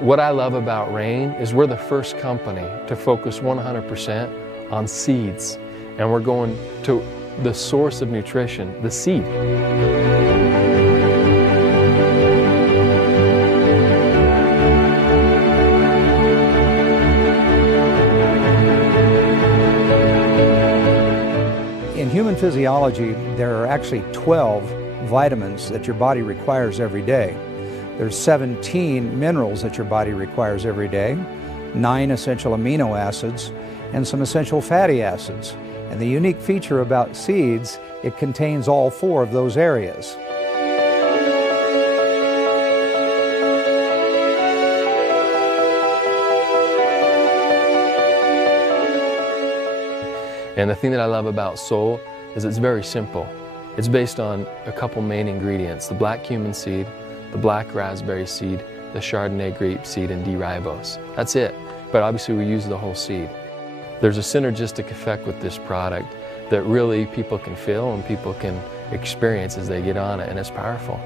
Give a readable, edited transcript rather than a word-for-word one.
What I love about Rain is we're the first company to focus 100% on seeds, and we're going to the source of nutrition, the seed. In human physiology, there are actually 12 vitamins that your body requires every day. There's 17 minerals that your body requires every day, 9 essential amino acids, and some essential fatty acids. And the unique feature about seeds, it contains all 4 of those areas. And the thing that I love about Soul is it's very simple. It's based on a couple main ingredients: the black cumin seed, the black raspberry seed, the Chardonnay grape seed, and D-ribose. That's it, but obviously we use the whole seed. There's a synergistic effect with this product that really people can feel and people can experience as they get on it, and it's powerful.